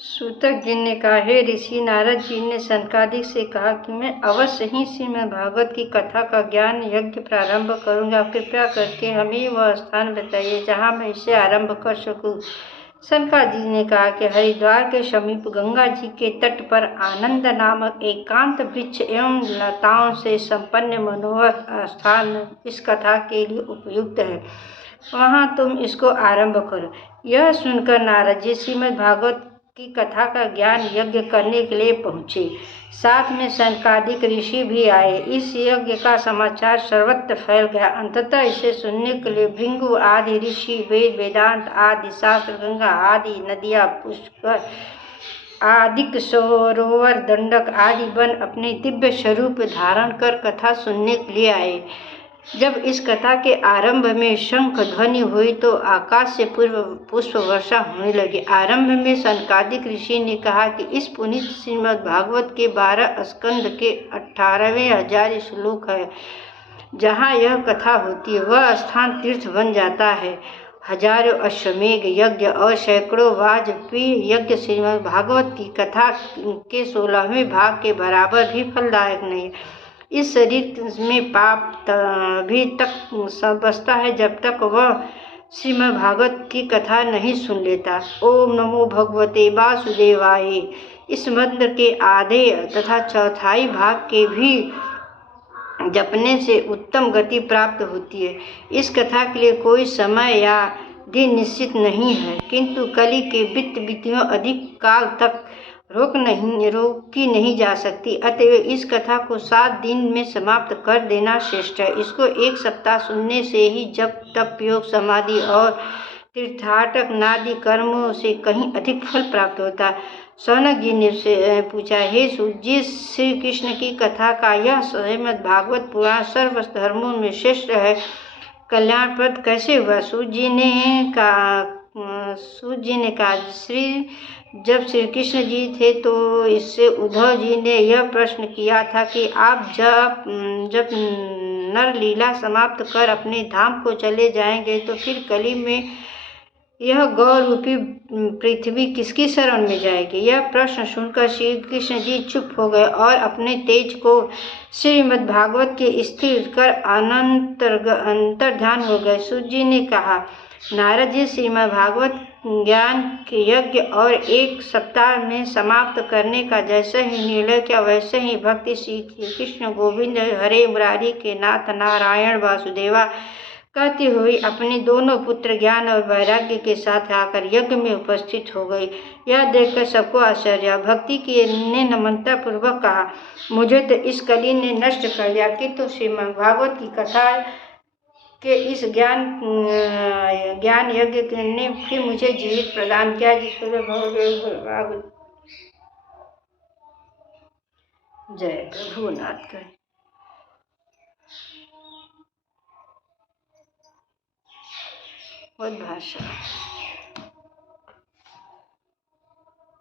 सूतक जी ने कहा, हे ऋषि, नारद जी ने सनकादिक से कहा कि मैं अवश्य ही श्रीमद् भागवत की कथा का ज्ञान यज्ञ प्रारंभ करूंगा। कृपया करके हमें वह स्थान बताइए जहां मैं इसे आरंभ कर सकूं। सनकादिक जी ने कहा कि हरिद्वार के समीप गंगा जी के तट पर आनंद नामक एकांत वृक्ष एवं लताओं से संपन्न मनोहर स्थान इस कथा के लिए उपयुक्त है। वहां तुम इसको आरंभ करो। यह सुनकर नारद जी श्रीमद् भागवत की कथा का ज्ञान यज्ञ करने के लिए पहुंचे। साथ में सनकादिक ऋषि भी आए। इस यज्ञ का समाचार सर्वत्र फैल गया। अंततः इसे सुनने के लिए भृगु आदि ऋषि, वेद वेदांत आदि शास्त्र, गंगा आदि नदियां, पुष्कर आदि सरोवर, दंडक आदि वन अपने दिव्य स्वरूप धारण कर कथा सुनने के लिए आए। जब इस कथा के आरंभ में शंख ध्वनि हुई तो आकाश से पुष्प वर्षा होने लगी। आरंभ में सनकादिक ऋषि ने कहा कि इस पुनीत श्रीमद् भागवत के 12 स्कंद के 18,000 श्लोक है। जहाँ यह कथा होती है वह स्थान तीर्थ बन जाता है। हजारों अश्वमेघ यज्ञ और सैकड़ों वाजपेयी यज्ञ श्रीमद् भागवत की कथा के 16वें भाग के बराबर भी फलदायक नहीं। इस शरीर में पाप तभी तक बसता है जब तक वह श्रीमद् भागवत की कथा नहीं सुन लेता। ओम नमो भगवते वासुदेवाय इस मंत्र के आधे तथा चौथाई भाग के भी जपने से उत्तम गति प्राप्त होती है। इस कथा के लिए कोई समय या दिन निश्चित नहीं है, किंतु कली के वित्तियों अधिक काल तक रोकी नहीं जा सकती। अतएव इस कथा को 7 दिन में समाप्त कर देना श्रेष्ठ है। इसको 1 सप्ताह सुनने से ही जप तप योग समाधि और तीर्थाटक नादि कर्मों से कहीं अधिक फल प्राप्त होता है। सौनक जी ने पूछा, हे सूत जी, श्री कृष्ण की कथा का यह श्रीमद् भागवत पुराण सर्व धर्मों में श्रेष्ठ है, कल्याणप्रद कैसे हुआ? सूत जी ने कहा, जब श्री कृष्ण जी थे तो इससे उद्धव जी ने यह प्रश्न किया था कि आप जब नर लीला समाप्त कर अपने धाम को चले जाएंगे तो फिर कली में यह गौ रूपी पृथ्वी किसकी शरण में जाएगी? यह प्रश्न सुनकर श्री कृष्ण जी चुप हो गए और अपने तेज को श्रीमद् भागवत के स्थिर कर अंतर्ध्यान हो गए। सूत जी ने कहा, नारद जी, श्रीमद् भागवत ज्ञान के यज्ञ और 1 सप्ताह में समाप्त करने का जैसे ही निर्णय किया वैसे ही भक्ति श्री कृष्ण गोविंद हरे मुरारी के नाथ नारायण वासुदेवा कहती हुई अपने दोनों पुत्र ज्ञान और वैराग्य के साथ आकर यज्ञ में उपस्थित हो गई। यह देखकर सबको आश्चर्य। भक्ति की ने नम्रता पूर्वक कहा, मुझे तो इस कली ने नष्ट कर दिया, किंतु श्रीमद् भागवत की कथा के इस ज्ञान यज्ञ ने फिर मुझे जीवित प्रदान किया। जिसको भागवत जय प्रभुनाथ का उद्भाषा।